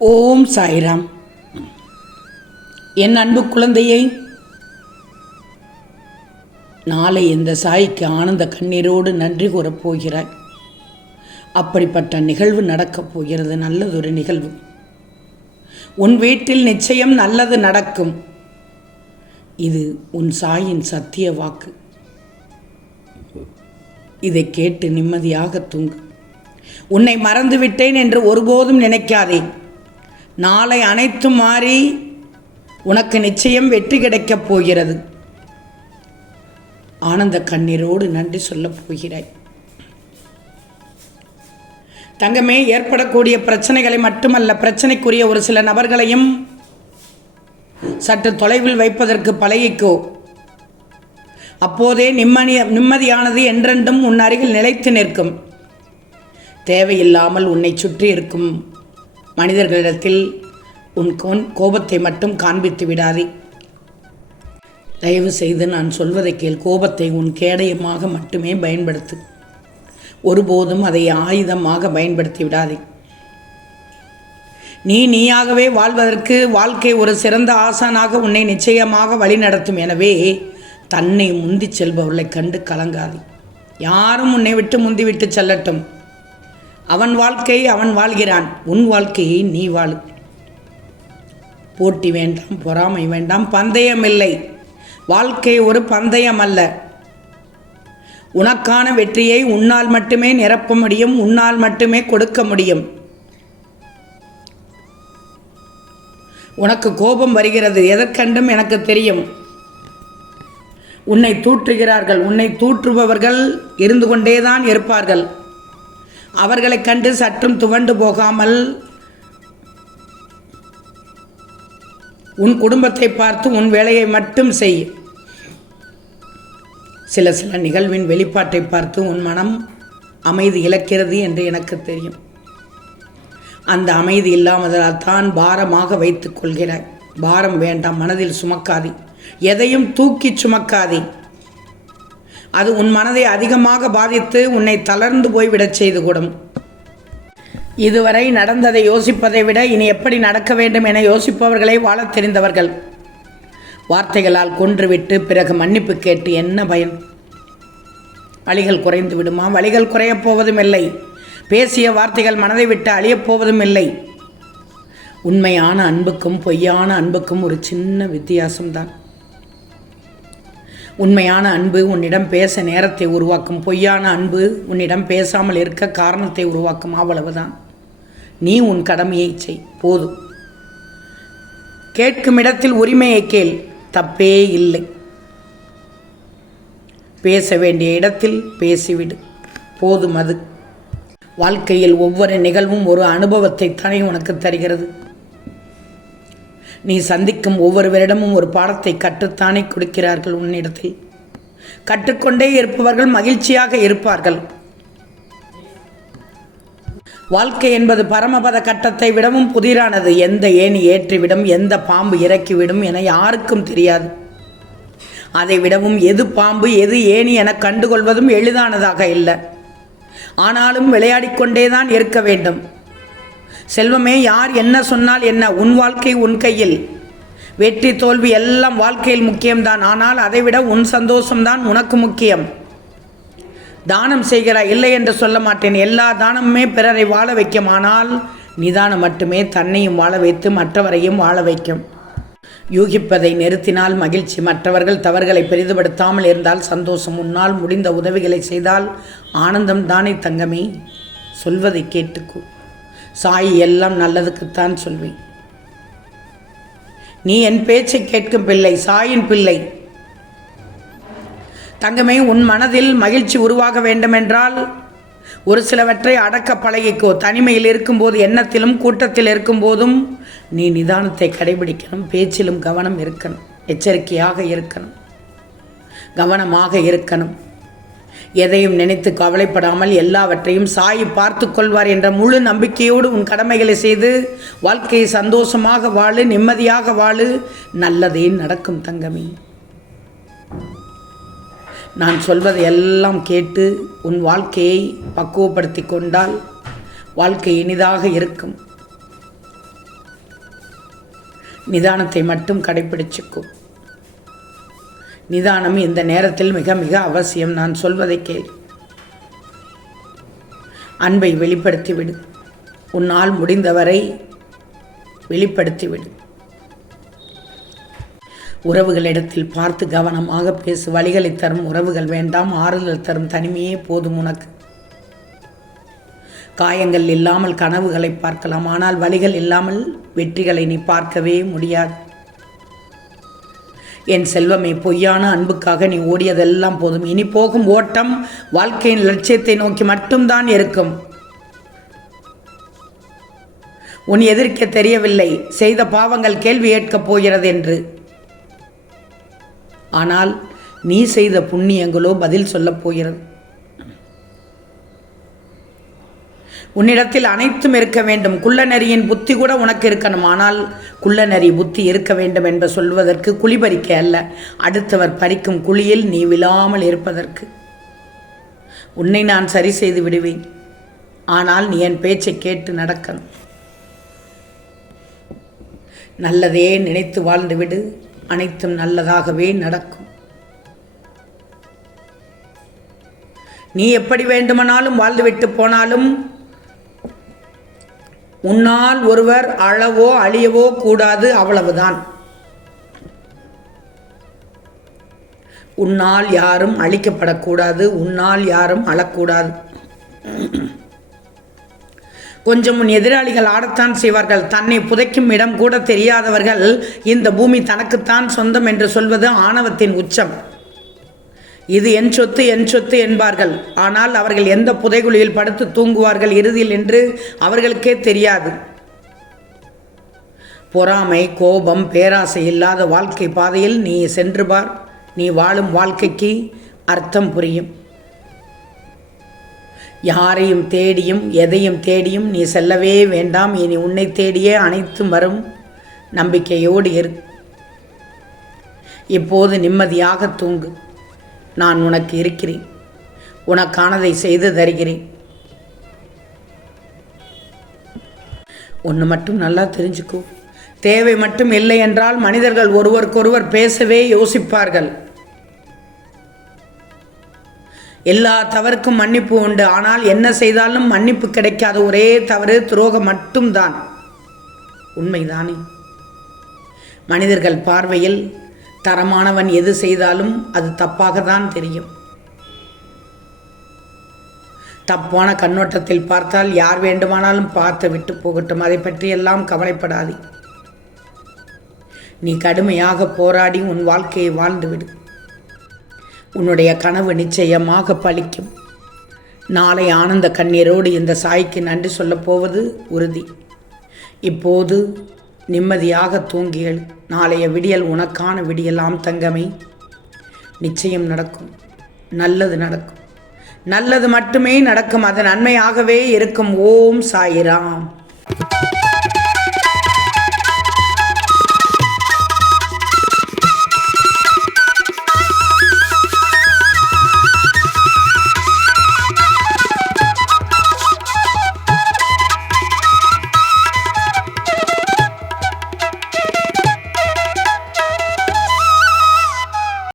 ஓம் சாய்ராம். என் அன்பு குழந்தையை, நாளை இந்த சாய்க்கு ஆனந்த கண்ணீரோடு நன்றி கூறப் போகிறாய். அப்படிப்பட்ட நிகழ்வு நடக்கப் போகிறது. நல்லதொரு நிகழ்வு. உன் வீட்டில் நிச்சயம் நல்லது நடக்கும். இது உன் சாயின் சத்திய வாக்கு. இதை கேட்டு நிம்மதியாக தூங்கு. உன்னை மறந்துவிட்டேன் என்று ஒருபோதும் நினைக்காதே. நாளை அனைத்தும் மாறி உனக்கு நிச்சயம் வெற்றி கிடைக்கப் போகிறது. ஆனந்த கண்ணீரோடு நன்றி சொல்லப் போகிறாய். தங்கமே, ஏற்படக்கூடிய பிரச்சனைகளை மட்டுமல்ல, பிரச்சனைக்குரிய ஒரு சில நபர்களையும் சற்று தொலைவில் வைப்பதற்கு பழகிக்கோ. அப்போதே நிம்மதியானது என்றென்றும் உன் அருகில் நிலைத்து நிற்கும். தேவையில்லாமல் உன்னை சுற்றி இருக்கும் மனிதர்களிடத்தில் உன் கோபத்தை மட்டும் காண்பித்து விடாதே. தயவு செய்து நான் சொல்வதை கேள். கோபத்தை உன் கேடயமாக மட்டுமே பயன்படுத்து. ஒருபோதும் அதை ஆயுதமாக பயன்படுத்தி விடாதே. நீயாகவே வாழ்வதற்கு வாழ்க்கை ஒரு சிறந்த ஆசானாக உன்னை நிச்சயமாக வழிநடத்தும். எனவே தன்னை முந்தி செல்பவர்களை கண்டு கலங்காதே. யாரும் உன்னை விட்டு முந்திவிட்டு செல்லட்டும். அவன் வாழ்க்கை அவன் வாழ்கிறான். உன் வாழ்க்கையை நீ வாழு. போட்டி வேண்டாம், பொறாமை வேண்டாம், பந்தயம் இல்லை. வாழ்க்கை ஒரு பந்தயம் அல்ல. உனக்கான வெற்றியை உன்னால் மட்டுமே நிரப்ப முடியும். உன்னால் மட்டுமே கொடுக்க முடியும். உனக்கு கோபம் வருகிறது, எதற்கென்றும் எனக்கு தெரியும். உன்னை தூற்றுகிறார்கள். உன்னை தூற்றுபவர்கள் இருந்து கொண்டேதான் இருப்பார்கள். அவர்களை கண்டு சற்றும் துவண்டு போகாமல் உன் குடும்பத்தை பார்த்து உன் வேலையை மட்டும் செய். சில நிகழ்வின் வெளிப்பாட்டை பார்த்து உன் மனம் அமைதி இழக்கிறது என்று எனக்கு தெரியும். அந்த அமைதி இல்லாமதால் தான் பாரமாக வைத்துக் கொள்கிறாய். பாரம் வேண்டாம், மனதில் சுமக்காதே. எதையும் தூக்கி சுமக்காதே. அது உன் மனதை அதிகமாக பாதித்து உன்னை தளர்ந்து போய்விடச் செய்துவிடும். இதுவரை நடந்ததை யோசிப்பதை விட இனி எப்படி நடக்க வேண்டும் என யோசிப்பவர்களை வாழத் தெரிந்தவர்கள். வார்த்தைகளால் கொன்றுவிட்டு பிறகு மன்னிப்பு கேட்டு என்ன பயன்? வலிகள் குறைந்து விடுமா? வலிகள் குறையப் போவதும் இல்லை. பேசிய வார்த்தைகள் மனதை விட்டு அழியப் போவதும் இல்லை. உண்மையான அன்புக்கும் பொய்யான அன்புக்கும் ஒரு சின்ன வித்தியாசம்தான். உண்மையான அன்பு உன்னிடம் பேச நேரத்தை உருவாக்கும். பொய்யான அன்பு உன்னிடம் பேசாமல் இருக்க காரணத்தை உருவாக்கும். அவ்வளவுதான். நீ உன் கடமையை செய், போதும். கேட்கும் இடத்தில் உரிமையை கேள், தப்பே இல்லை. பேச வேண்டிய இடத்தில் பேசிவிடு, போதும். அது வாழ்க்கையில் ஒவ்வொரு நிகழ்வும் ஒரு அனுபவத்தை தானே உனக்கு தருகிறது. நீ சந்திக்கும் ஒவ்வொருவரிடமும் ஒரு பாடத்தை கற்றுத்தானே கொடுக்கிறார்கள் உன்னிடத்தில். கற்றுக்கொண்டே இருப்பவர்கள் மகிழ்ச்சியாக இருப்பார்கள். வாழ்க்கை என்பது பரமபத கட்டத்தை விடவும் புதிரானது. எந்த ஏணி ஏற்றிவிடும், எந்த பாம்பு இறக்கிவிடும் என யாருக்கும் தெரியாது. அதை விடவும் எது பாம்பு எது ஏணி என கண்டுகொள்வதும் எளிதானதாக இல்லை. ஆனாலும் விளையாடிக்கொண்டேதான் இருக்க வேண்டும். செல்வமே, யார் என்ன சொன்னால் என்ன? உன் வாழ்க்கை உன் கையில். வெற்றி தோல்வி எல்லாம் வாழ்க்கையில் முக்கியம்தான். ஆனால் அதைவிட உன் சந்தோஷம்தான் உனக்கு முக்கியம். தானம் செய்கிறாய், இல்லை என்று சொல்ல மாட்டேன். எல்லா தானமுமே பிறரை வாழ வைக்கும். ஆனால் நிதானம் மட்டுமே தன்னையும் வாழ வைத்து மற்றவரையும் வாழ வைக்கும். யூகிப்பதை நிறுத்தினால் மகிழ்ச்சி. மற்றவர்கள் தவறுகளை பெரிதுபடுத்தாமல் இருந்தால் சந்தோஷம். உன்னால் முடிந்த உதவிகளை செய்தால் ஆனந்தம் தானே தங்கமே. சொல்வதை கேட்டுக்கோ. சாய் எல்லாம் நல்லதுக்குத்தான் சொல்வேன். நீ என் பேச்சை கேட்கும் பிள்ளை, சாயின் பிள்ளை. தங்கமே, உன் மனதில் மகிழ்ச்சி உருவாக வேண்டுமென்றால் ஒரு சிலவற்றை அடக்க பழகிக்கோ. தனிமையில் இருக்கும்போது, எண்ணத்திலும் கூட்டத்தில் இருக்கும்போதும் நீ நிதானத்தை கடைபிடிக்கணும். பேச்சிலும் கவனம் இருக்கணும். எச்சரிக்கையாக இருக்கணும். கவனமாக இருக்கணும். எதையும் நினைத்து கவலைப்படாமல் எல்லாவற்றையும் சாய் பார்த்து கொள்வார் என்ற முழு நம்பிக்கையோடு உன் கடமைகளை செய்து வாழ்க்கையை சந்தோஷமாக வாழு, நிம்மதியாக வாழு. நல்லதே நடக்கும் தங்கமே. நான் சொல்வதை எல்லாம் கேட்டு உன் வாழ்க்கையை பக்குவப்படுத்தி கொண்டால் வாழ்க்கை இனிதாக இருக்கும். நிதானத்தை மட்டும் கடைப்பிடிச்சுக்கும். நிதானம் இந்த நேரத்தில் மிக மிக அவசியம். நான் சொல்வதை கேள். அன்பை வெளிப்படுத்திவிடு. உன்னால் முடிந்தவரை வெளிப்படுத்திவிடு. உறவுகளிடத்தில் பார்த்து கவனமாக பேசு. வழிகளை தரும் உறவுகள் வேண்டாம். ஆறுதல் தரும் தனிமையே போதும் உனக்கு. காயங்கள் இல்லாமல் கனவுகளை பார்க்கலாம், ஆனால் வழிகள் இல்லாமல் வெற்றிகளை நீ பார்க்கவே முடியாது. என் செல்வமே, பொய்யான அன்புக்காக நீ ஓடியதெல்லாம் போதும். இனி போகும் ஓட்டம் வாழ்க்கையின் லட்சியத்தை நோக்கி மட்டும்தான் இருக்கும். உன் எதிர்க்க தெரியவில்லை செய்த பாவங்கள் கேள்வி கேட்கப் போகிறது என்று. ஆனால் நீ செய்த புண்ணியங்களோ பதில் சொல்லப் போகிறது. உன்னிடத்தில் அனைத்தும் இருக்க வேண்டும். குள்ளநரியின் புத்தி கூட உனக்கு இருக்கணும். ஆனால் குள்ளநரி புத்தி இருக்க வேண்டும் என்று சொல்வதற்கு குழி பறிக்க அல்ல, அடுத்தவர் பறிக்கும் குழியில் நீ விழாமல் இருப்பதற்கு. உன்னை நான் சரி செய்து விடுவேன். ஆனால் நீ என் பேச்சை கேட்டு நடக்கணும். நல்லதே நினைத்து வாழ்ந்து விடு. அனைத்தும் நல்லதாகவே நடக்கும். நீ எப்படி வேண்டுமானாலும் வாழ்ந்துவிட்டு போனாலும் உன்னால் ஒருவர் அழவோ அழியவோ கூடாது, அவ்வளவுதான். உன்னால் யாரும் அழிக்கப்படக்கூடாது, உன்னால் யாரும் அழக்கூடாது. கொஞ்சம் உன் எதிராளிகள் ஆடத்தான் செய்வார்கள். தன்னை புதைக்கும் இடம் கூட தெரியாதவர்கள் இந்த பூமி தனக்குத்தான் சொந்தம் என்று சொல்வது ஆணவத்தின் உச்சம். இது என் சொத்து என் சொத்து என்பார்கள். ஆனால் அவர்கள் எந்த புதைகுழியில் படுத்து தூங்குவார்கள் இறுதியில் என்று அவர்களுக்கே தெரியாது. பொறாமை, கோபம், பேராசை இல்லாத வாழ்க்கை பாதையில் நீ சென்று பார். நீ வாழும் வாழ்க்கைக்கு அர்த்தம் புரியும். யாரையும் தேடியும் எதையும் தேடியும் நீ செல்லவே வேண்டாம். இனி உன்னை தேடியே அனைத்தும் வரும். நம்பிக்கையோடு இரு. இப்போது நிம்மதியாக தூங்கு. நான் உனக்கு இருக்கிறேன். உனக்கானதை செய்து தருகிறேன். ஒன்று மட்டும் நல்லா தெரிஞ்சுக்கோ. தேவை மட்டும் இல்லை என்றால் மனிதர்கள் ஒருவருக்கொருவர் பேசவே யோசிப்பார்கள். எல்லா தவறுக்கும் மன்னிப்பு உண்டு. ஆனால் என்ன செய்தாலும் மன்னிப்பு கிடைக்காத ஒரே தவறு துரோகம் மட்டும்தான். உண்மைதானே? மனிதர்கள் பார்வையில் தரமானவன் எது செய்தாலும் அது தப்பாக தான் தெரியும். தப்பான கண்ணோட்டத்தில் பார்த்தால் யார் வேண்டுமானாலும் பார்த்து விட்டு போகட்டும். அதை பற்றியெல்லாம் கவலைப்படாதே. நீ கடுமையாக போராடி உன் வாழ்க்கையை வாழ்ந்துவிடு. உன்னுடைய கனவு நிச்சயமாக பலிக்கும். நாளை ஆனந்த கண்ணீரோடு இந்த சாய்க்கு நன்றி சொல்லப் போவது உறுதி. இப்போது நிம்மதியாக தூங்கியல். நாளைய விடியல் உனக்கான விடியலாம் தங்கமே. நிச்சயம் நடக்கும். நல்லது நடக்கும். நல்லது மட்டுமே நடக்கும். அது நன்மையாகவே இருக்கும். ஓம் சாய்ராம்.